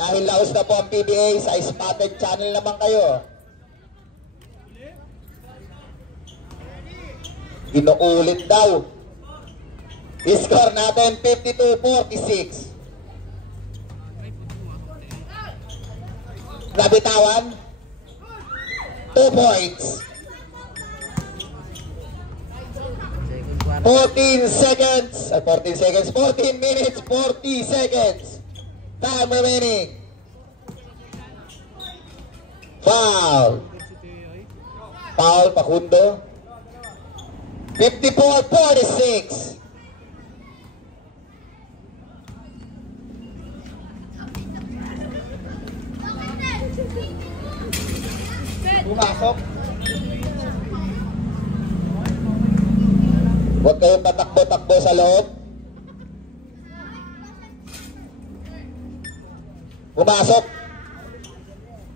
Dahil laos na po ang PBA, sa spotted channel naman kayo. Inuulit daw. I-score natin 52-46. Nabitawan. 2 points. 14 seconds. 14 minutes, 40 seconds. Time remaining. Foul. Foul, Pakundo. 54-46. Pumasok. Huwag kayong patakbo-takbo sa loob. Pumasok.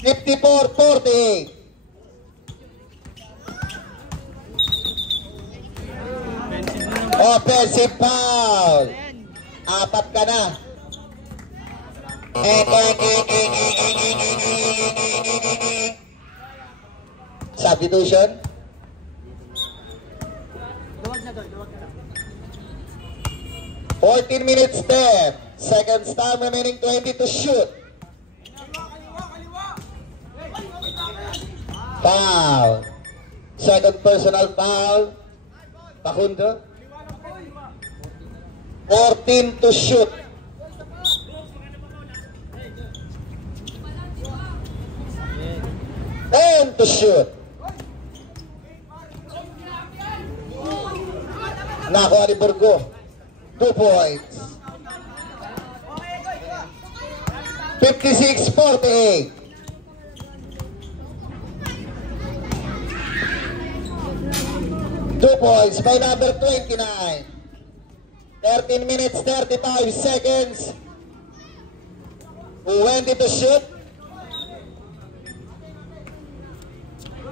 54-48. Offensive foul. 4 ka na. Substitution. 14 minutes left. Seconds time remaining, 20 to shoot. Foul. Second personal foul. Pakundo. 14 to shoot. And to shoot. Nakuha ni Burgo. 2 points. 56-48. Two points by number 29. 13 minutes, 35 seconds. Wendy to shoot.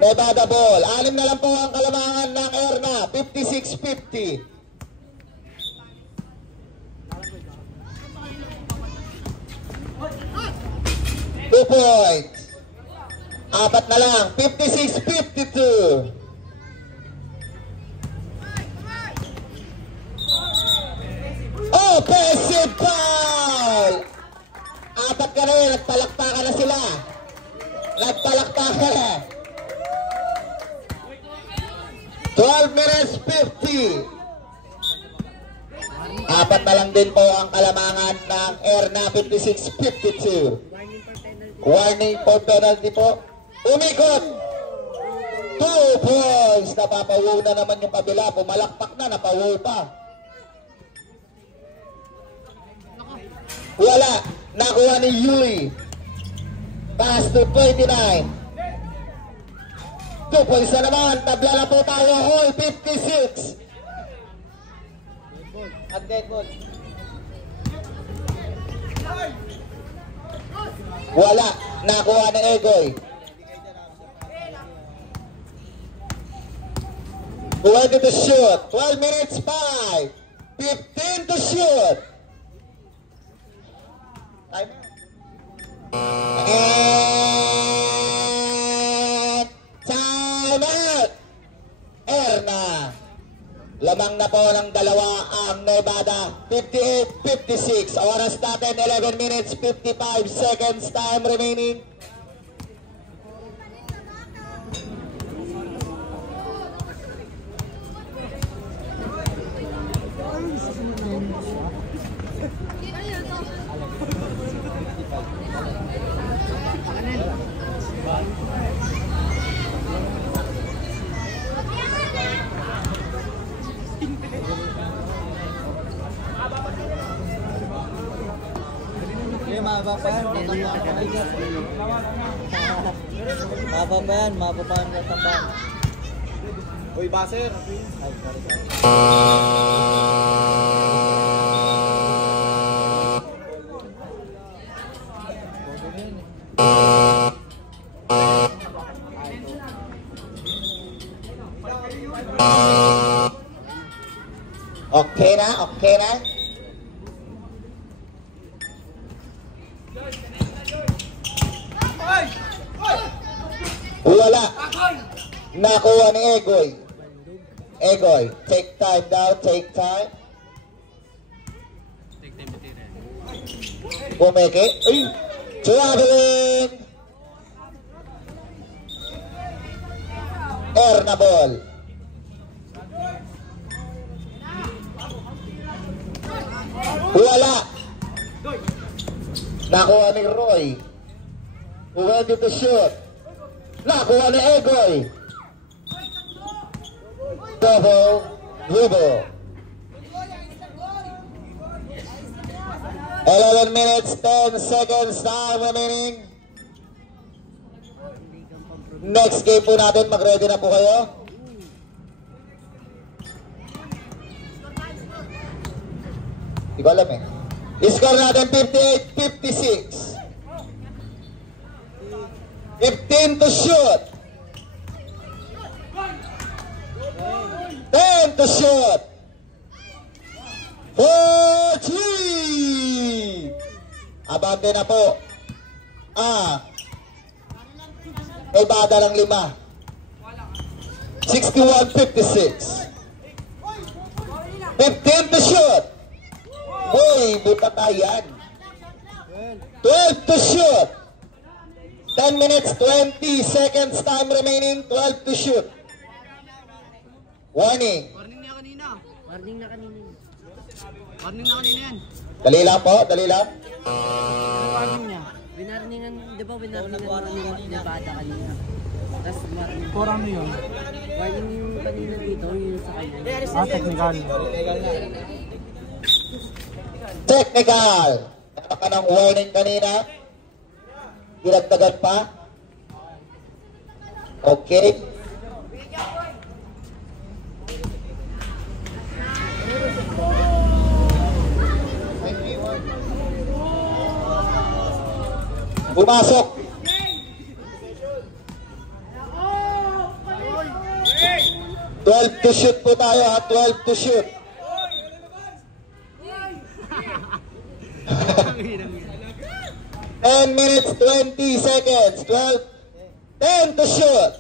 Nevada ball. 6 na lang po ang kalamangan ng Erna. 56-50. Two points. 4 na lang. 56-52. Offensive foul. 4 ka na yun. Nagpalakpakan na sila. Nagpalakpakan na. 12 minutes 50. 4 na lang din po ang kalamangan ng Erna. 56-52. Warning for penalty po. Umikot. 2 points. Napapawaw na naman yung kabila. Pumalakpak na. Napawaw pa. Wala. Nakuha ni Yui. Pass to 29. 2 points na naman. Tabla na po tayo. Hall 56. At dead ball. Wala. Nakuha ni Egoy. Ready to shoot. 12 minutes 5. 15 to shoot. Time. And time out. Erna. Lamang na po ng dalawa ang Nevada. 58-56. Oras natin 11 minutes 55 seconds. Time remaining. Mababa pa yan, mababa yan natambang. Uy, baser! Ay, sorry. Okay na, okay na. Wala. Nakuha ni Egoy. Egoy, take time down, take time. Bumeke. Ay! Traveling! Air na ball. Wala. Nakuha ni Roy. Ready to shoot. Nakuha ni Egoy. Double dribble. 11 minutes, 10 seconds time remaining. Next game po natin, mag-ready na po kayo. Di ko alam eh. I-score natin 58-56. 15 to shoot. 10 to shoot. 4-3. Abante na po. May bada lang 5. 61-56. 15 to shoot. Uy, buta yan. 12 to shoot. 10 minutes, 20 seconds time remaining. 12 to shoot. Warning. Warning na kanina. Warning na kanina. Warning na kanina yan. Dali lang po, dali lang. Warning niya. Winarningan, di ba winarningan ni Nevada kanina? Tapos warning. Ano yun? Warning yung kanina dito, yung sa kanya. Technical. Technical. Meron ka ng warning kanina. Dinagdagan pa. Okay. Pumasok. 12 to shoot po tayo ha. 12 to shoot. 10 minutes, 20 seconds. 12. 10 to shoot.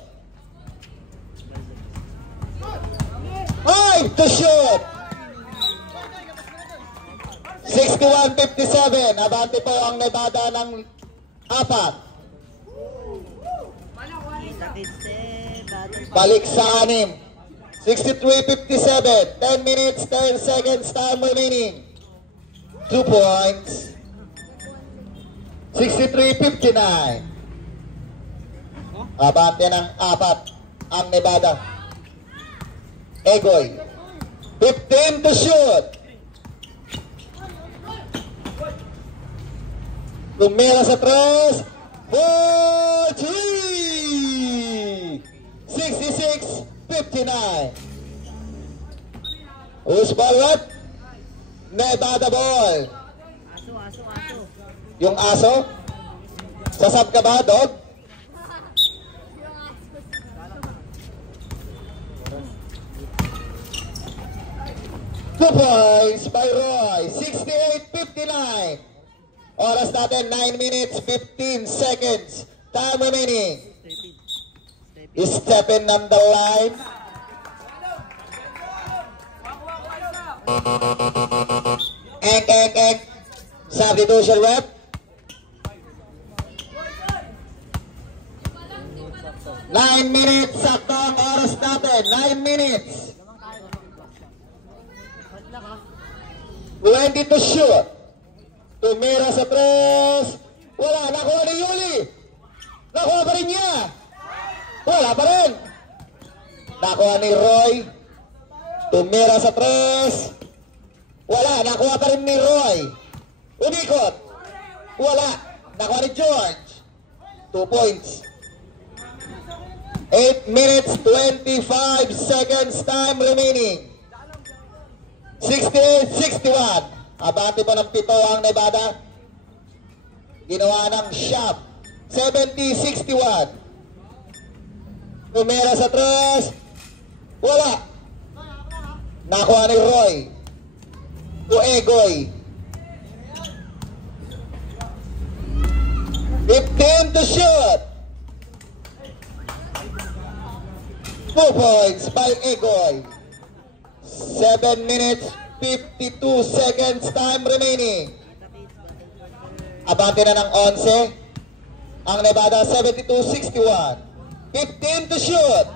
5 to shoot. 61-57. Abante po ang Nevada ng 4. Balik sa 6. 63-57. 10 minutes, 10 seconds time remaining. 2 points. 63-59. Abante ng 4 ang Nevada. Egoy. 15 to shoot. Tumira sa 3. 4-3. 66-59. Who's ball what? Nevada ball. Aso. Yung aso? Sasab ka ba, dog? Two points by Roy. 68-59. Oras natin, 9 minutes, 15 seconds. Time remaining. Stepping on the line. Ek. Substitution rep. 9 minutes. Sakto ang oras natin. 9 minutes. 20 to shoot. Tumira sa 3. Wala. Nakuha ni Yuli. Nakuha pa rin niya. Wala pa rin. Nakuha ni Roy. Tumira sa 3. Wala. Nakuha pa rin ni Roy. Umikot. Wala. Nakuha ni George. 2 points. 8 minutes, 25 seconds time remaining. 68-61. Abante pa ng 7 ang Nevada. Ginawa ng shot. 70-61. Tumira sa 3. Wala. Nakuha ni Roy. Egoy. 15 to shoot. 2 points by Egoy. 7 minutes, 52 seconds time remaining. Abante na ng 11. Ang Nevada 72-61. 15 to shoot.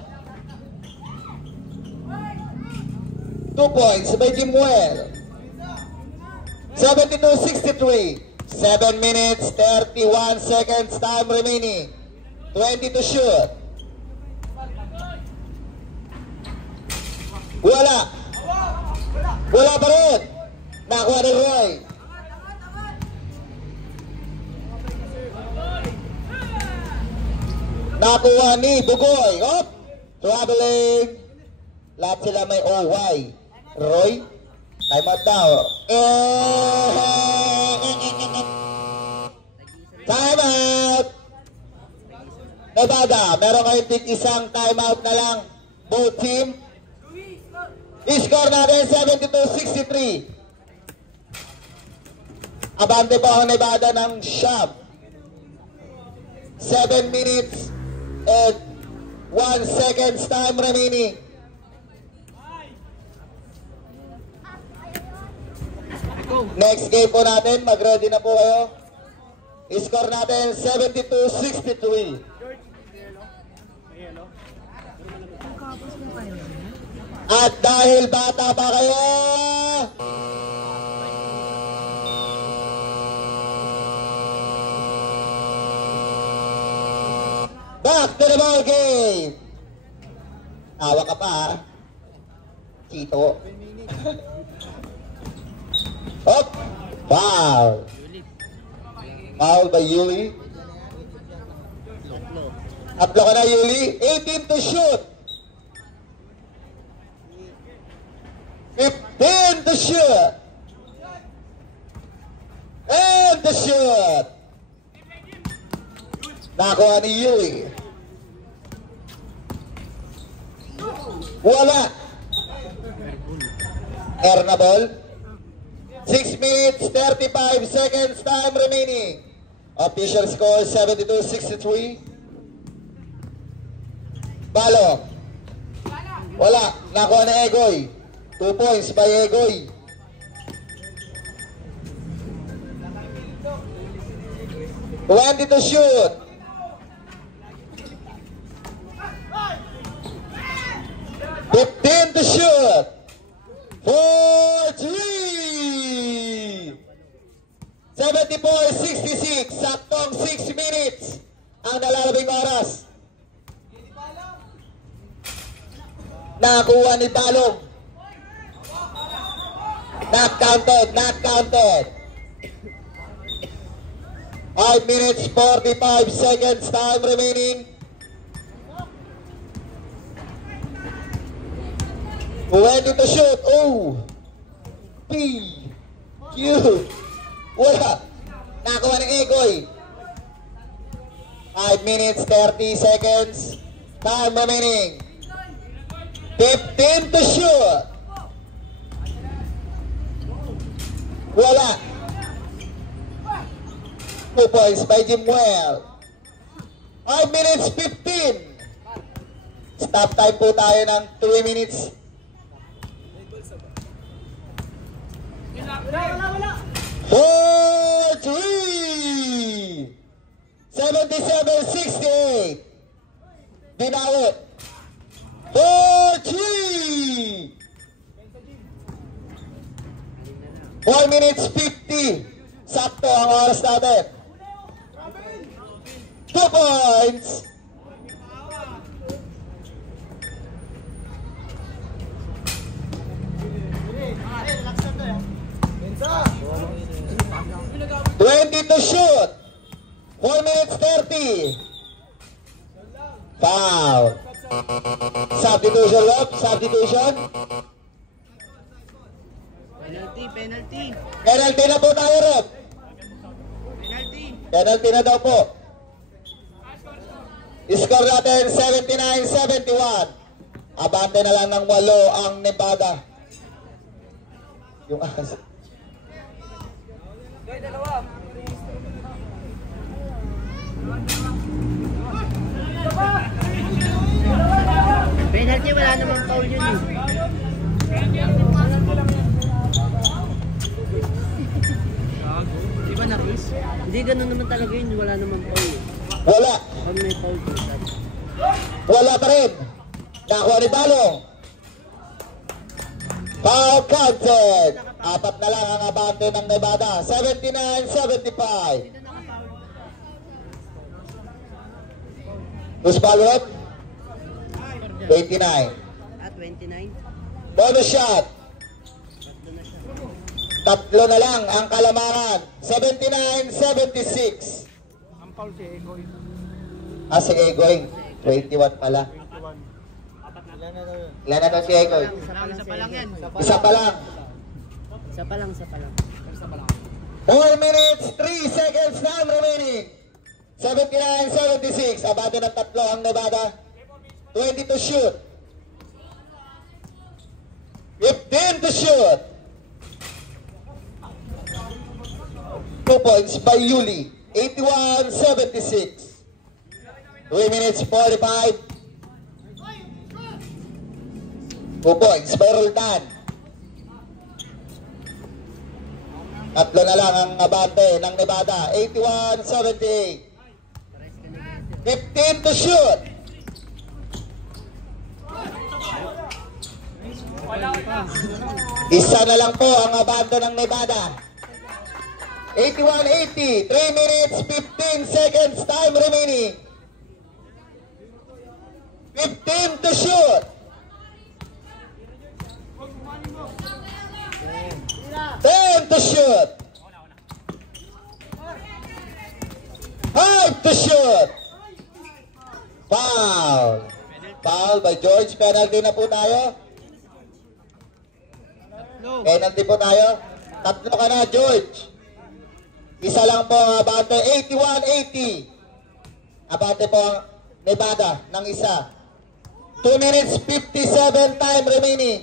2 points by Jimuel. 72-63. 7 minutes, 31 seconds time remaining. 20 to shoot. Wala. Wala pa rin. Nakuha ni Roy. Nakuha ni Bugoy. Op. Traveling. Lahat sila may OY. Roy. Time out daw. Time out. Nevada, meron kayong tig isang time out na lang. Both team. I-score natin 72-63. Abante po ang Nevada ng Shab. 7 minutes and 1 seconds time remaining. Next game po natin, mag-ready na po kayo. I-score natin 72-63. At dahil bata pa kayo, back to the ball game. Tawa ka pa, ha? Chito. Up. Foul. Foul by Yuli. Tatlo ka na, Yuli. 18 to shoot. 15 to shoot. And to shoot. Nakuha ni Yuli. Wala. Air na ball. 6 minutes, 35 seconds time remaining. Official score 72-63. Balo. Wala. Nakuha ni Egoy. 2 points by Egoy. $20 to shoot. 15 to shoot. 4-3. 74-66. Saktong 6 minutes ang nalalabing oras. Nakuha ni Balong. Not counted, not counted. 5 minutes, 45 seconds time remaining. 20 to shoot. Oh. P. Q. Wala. Nakuha ng Egoy. 5 minutes, 30 seconds. Time remaining. 15 to shoot. Wala. 2 points by Jimuel. 5 minutes, 15. Stop time po tayo ng 3 minutes. 4-3. 77-68. Dinawit. 4-3. 4 minutes 50. Sakto ang oras natin. 2 points. To shoot. 4 minutes 30. Foul. Substitution, Rob. Substitution. Penalty, penalty. Penalty na po tayo, Rob. Penalty. Penalty na daw po. Score natin 79-71. Abante na lang ng 8 ang Nevada. Yung ahas. Penalty. Hindi ganun naman talaga yun. Wala naman foul. Wala. Pag may foul po. Wala pa rin. Nakuha ni Balong. Foul counted. Apat na lang ang abante ng Nevada. 79-75. Who's ball rep? 29. At 29. Bonus shot. Tatlo na lang ang Kalamangan. 79-76. Ang foul si Egoy. Si Egoy. 21 pala. 21. Ilan na daw yun? Ilan na daw si Egoy? Isa pa lang yan. Isa pa lang. Isa pa lang. 4 minutes, 3 seconds time remaining. 79-76. Abante ng tatlo ang Nevada. 20 to shoot. 15 to shoot. 2 points by Yuli. 81-76. 3 minutes 45. 2 points by Roldan. Tatlo na lang ang abante ng Nevada. 81-78. 15 to shoot. Isa na lang po ang abante ng Nevada. 81-80. 3 minutes 15 seconds time remaining. 15 to shoot. 10 to shoot. 5 to shoot. Foul. Foul by George. Penalty na po tayo. Penalty po tayo. Tatlo ka na, George. Isa lang po ang abante. 81-80. Abante po ang Nevada ng isa. 2 minutes 57 time remaining.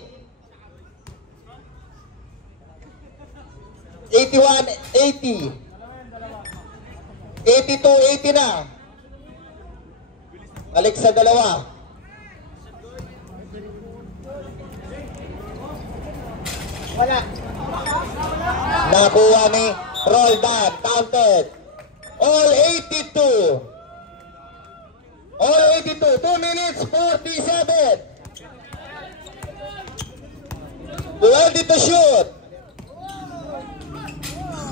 81-80. 82-80 na. Balik sa dalawa. Wala. Nakuha ni Roldan. Counted. All 82. All 82. 2 minutes 47. 20 to shoot.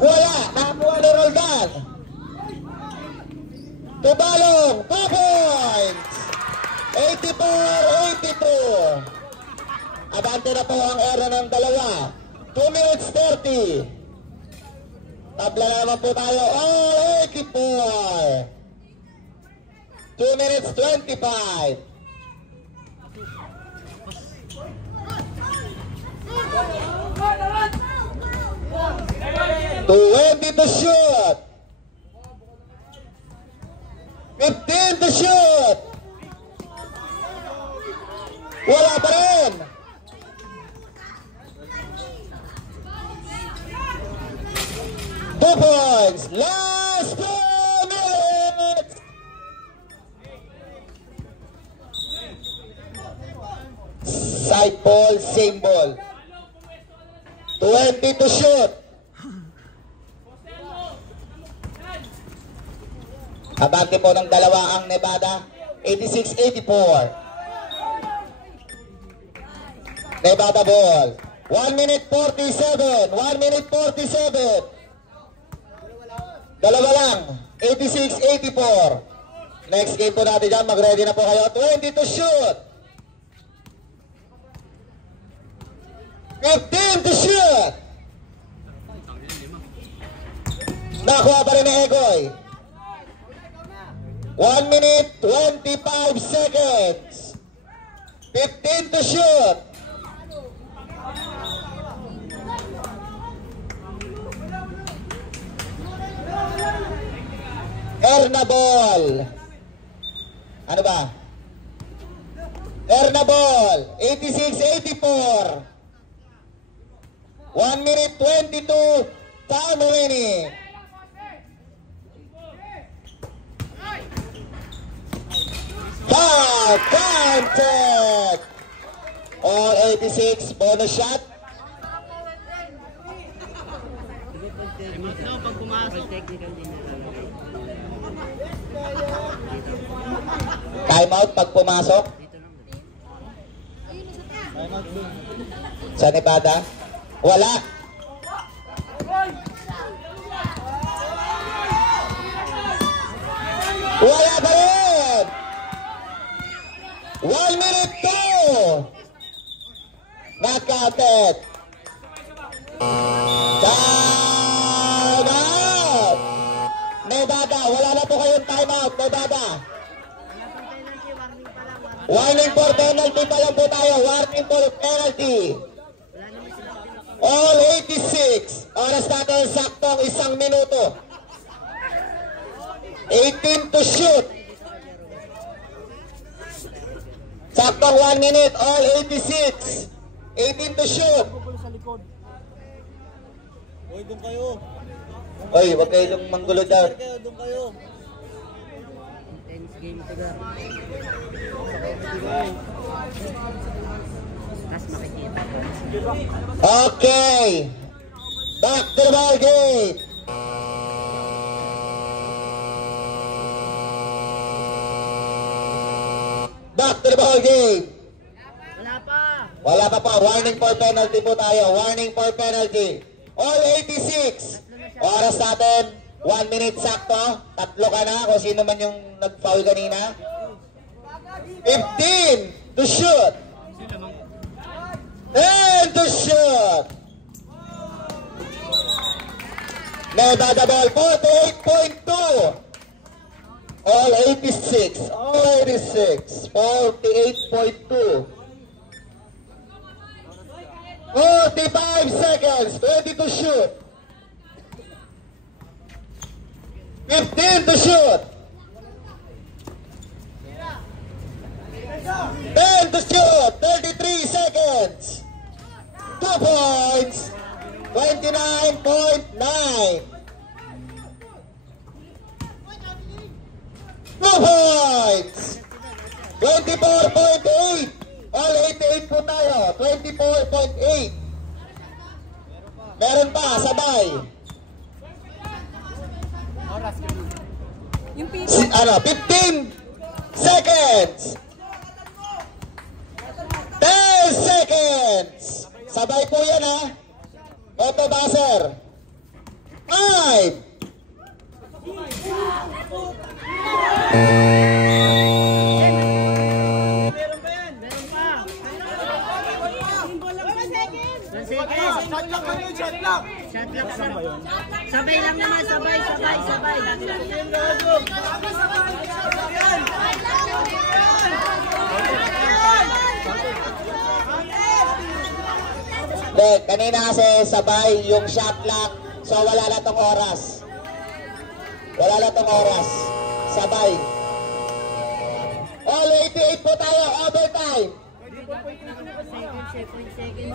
Wala. Nakuha ni Roldan. Tubalong. 2 points. 84-82. Abante na po ang era ng dalawa. 2 minutes 30. Tabla na naman po tayo. All 84. 2 minutes 25. 20 to shoot. 15 to shoot. Wala pa rin. Two points. Last 2 minutes. Side ball, same ball. 20 to shoot. Abante po ng dalawa ang Nevada. 86-84. Nevada ball. 1 minute 47. 1 minute 47. Dalawa lang. 86-84. Next game po natin dyan. Mag-ready na po kayo. 20 to shoot. 15 to shoot. Nakuha pa rin ni Egoy. 1 minute 25 seconds. 15 to shoot. Ernabol. Ano ba? Ernabol. 86-84. 1 minute 22 time remaining. Foul counted. All 86 bonus shot. Pag pumasok, technical din na. Time out pag pumasok. Dito lang. Sa Nevada. Wala. Wala pa rin. 1 minute 2. Not counted. Time out. Nevada, wala na po kayong time out. Nevada. Warning for penalty pa lang po tayo. Warning for penalty. All 86. Oras natin saktong 1 minuto. 18 to shoot. Saktong 1 minute. All 86. 18 to shoot. Uy, doon kayo. Oy, wag kayong manggulo dyan. Doon kayo. Intense game to ga. Mas makikita. Okay. Back to the ball game. Back to the ball game. Wala pa. Wala pa po. Warning for penalty po tayo. Warning for penalty. All 86. Oras natin. 1 minute sakto. Tatlo ka na kung sino man yung nag-foul kanina. 15 to shoot. And to shoot. Nevada ball. 48.2. All 86. All 86. 48.2. 45 seconds. 20 to shoot. 15 to shoot. 10 to shoot. 33 seconds. 2 points. 29.9. 2 points. 24.8. All 88 po tayo. 24.8. Meron pa, sabay. Ano, 15 seconds. 10 seconds. Sabay po yan ha. Auto buzzer. 5. Shot lock sa sabay lang naman, sabay. Kanina kasi sabay yung shot lock. So wala na tong oras. Sabay. All 88 po tayo, overtime. Second.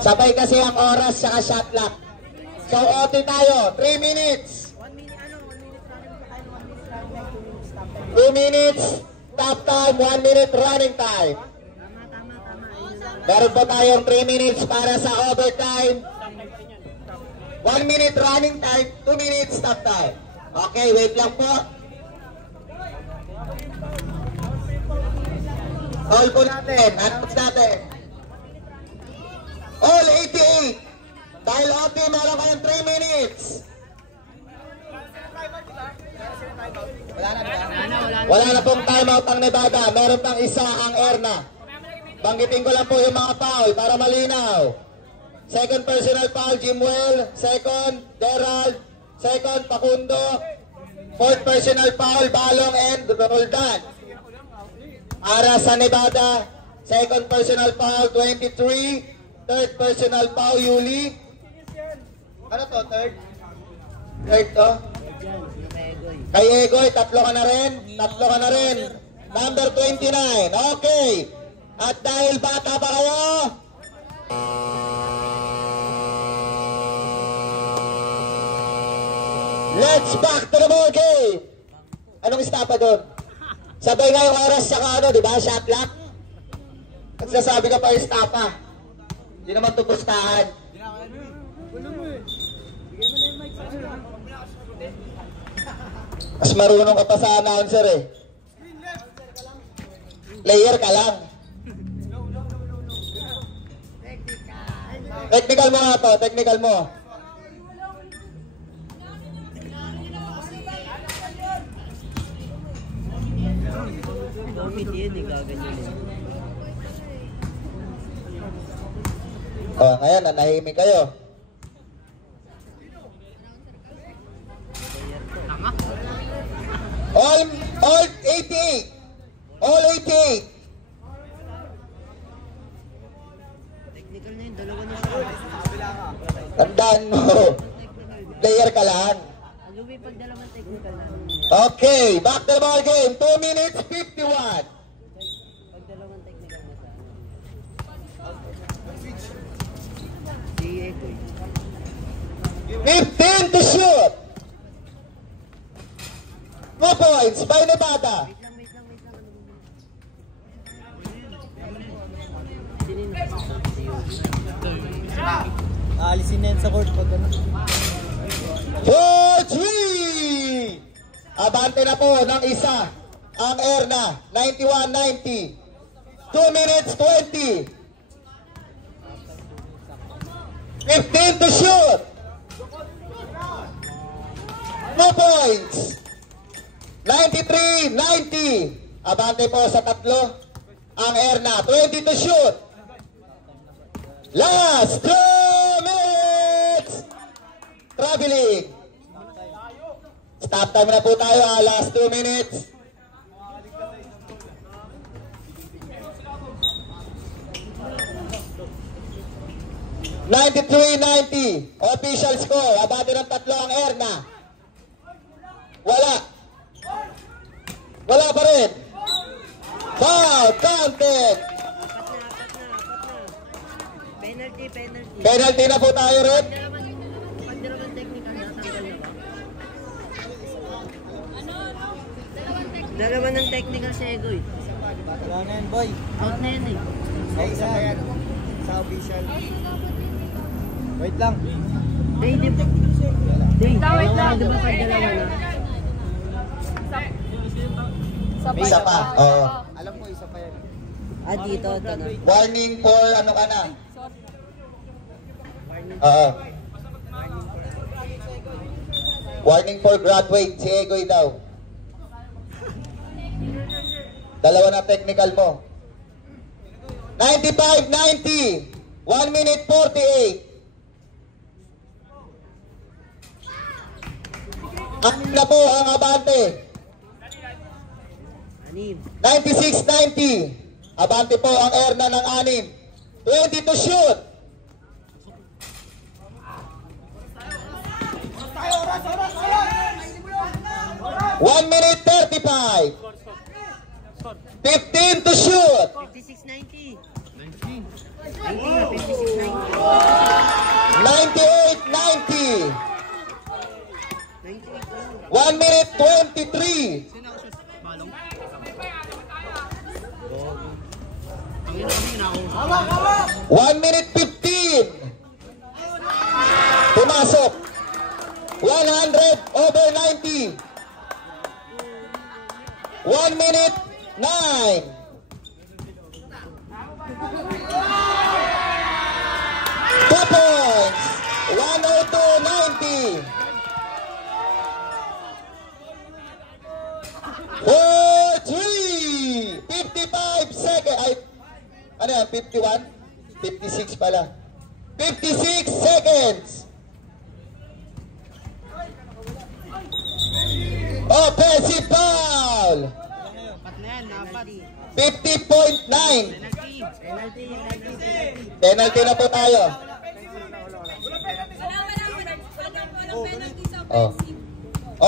Sabay kasi ang oras sa shot clock. So OT tayo, 3 minutes. 2 minutes stop time, 1 minute running time. Meron po tayong 3 minutes para sa overtime. 1 minute running time, 2 minutes stop time. Okay, wait lang po. All po natin, hands natin. All 88. Dahil OT, meron kayong 3 minutes. Wala na pong timeout ang Nevada. Meron pang isa ang Erna. Banggitin ko lang po yung mga foul para malinaw. Second personal foul, Jimwell. Second, Gerald. Second, Pacundo. Fourth personal foul, Balong and Roldan. Para sa Nevada, second personal foul, 23. Third personal foul, Yuli. Ano to, third? Third to? Kay Egoy, tatlo ka na rin. Number 29. Okay. At dahil bata pa kayo, let's back to the ball game. Anong istapa doon? Sabay nga yung oras sa ano, di ba? Shot clock. At sasabi ka pa istapa. Hindi naman tupustahan. Mas marunong ka pa sa announcer eh. Player ka lang. Technical mo nga to, technical mo. Comedy yun, gaganyan yun. Oh, ngayon, nanahimik kayo. All 88. All 88. Technical na yun, dalawa na. Tandaan mo. Player ka lang. Lumipag dalawang technical na. Okay, back to the ball game. 2 minutes 51. Pag dalawang technical na sa si Egoy. 15 to shoot. 2 points by Nevada. Wait lang. Sinin na. Aalisin na yan sa court pag ano. 4-3. Abante na po ng isa ang Erna. 91-90. 2 minutes 20. 15 to shoot. 2 points. 93-90. Abante po sa tatlo ang Erna. 20 to shoot. Last 2 minutes. Traveling. Stop time na po tayo ha. Last 2 minutes. (93-90) official score. Abante ng tatlo ang Erna. Wala pa rin. Foul counted. Penalty. Penalty na po tayo rin. Pag dalawang technical na, tanggal na ba? Dalawa ng technical si Egoy. Wala na yan, boy. Out na yan eh. Isa pa yan. Sa official. Wait lang. Day, di ba? Day, di ba pag dalawa na? Isa pa. Oo. Alam ko, isa pa yan. Dito, ito na. Warning for ano ka na. Oo. Warning for graduate. Si Egoy daw. Dalawa na technical mo. 95-90. 1 minute 48. Anim na po ang abante. Anim. 96-90. Abante po ang Erna ng 6. 20 to shoot. 1 minute 35. 15 to shoot. 56-90. 98-90. 1 minute 23. 1 minute 15. Pumasok. 100 over 90. 1 minute 9. 2 points. 102-90. 4-3. 55 seconds. Ay, ano yan? 51? 56 pala. 56 seconds. Offensive foul. 50.9. Penalty na po tayo. Oh.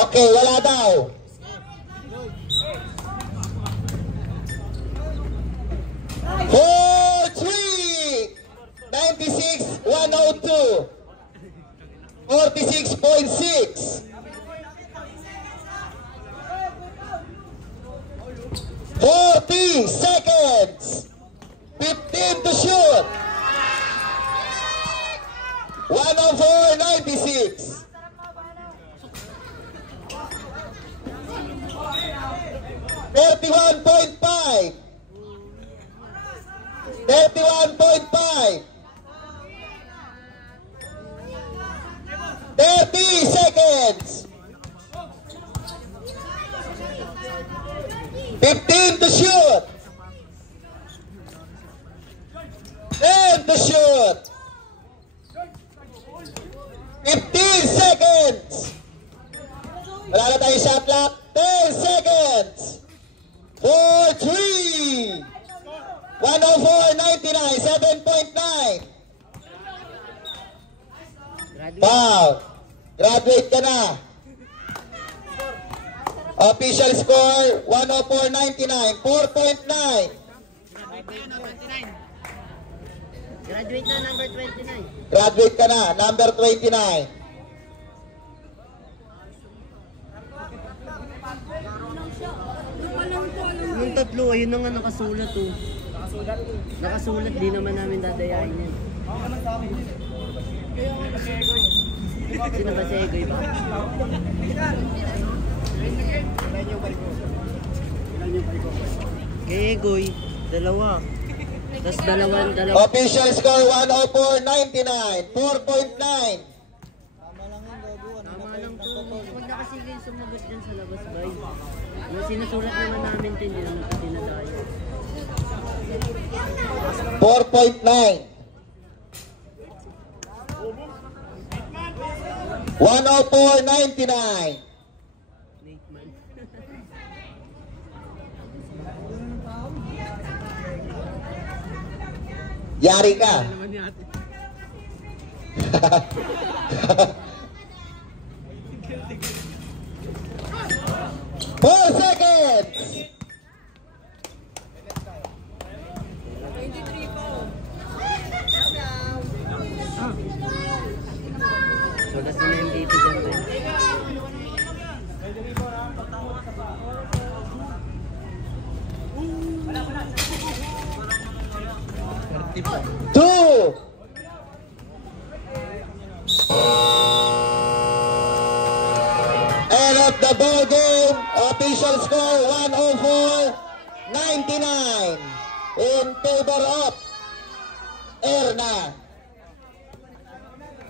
Okay, wala daw. Four, 96-102. 46.6. 40 seconds. 15 to shoot. 104.96. 31.5. 31.5. 30 seconds. 15 to shoot. 10 to shoot. 15 seconds. Wala na tayo shot clock. 10 seconds. 4, 3. 104.99. 7.9. Wow. Graduate ka na. Official score 104.99. 4.9. Graduate na number 29. Graduate ka na, number 29. Yung tatlo, ayun na nga nakasulat oh. Nakasulat, di naman namin dadayain yan. Sino ba si Egoy ba? Kay Egoy, dalawa. Tapos dalawa. Official score 104.99. 4.9. Tama lang to. Huwag na kasi kayo sumagot dyan sa labas, bay. Yung sinusulat naman namin din, hindi naman ito dinadayo. 4.9. 104.99. Late man. Yari ka. Naman ni ate. 4 seconds. 23 po. So, that's na MVP dyan, bay. Two. End of the ball game. Official score 104.99 in favor of Erna.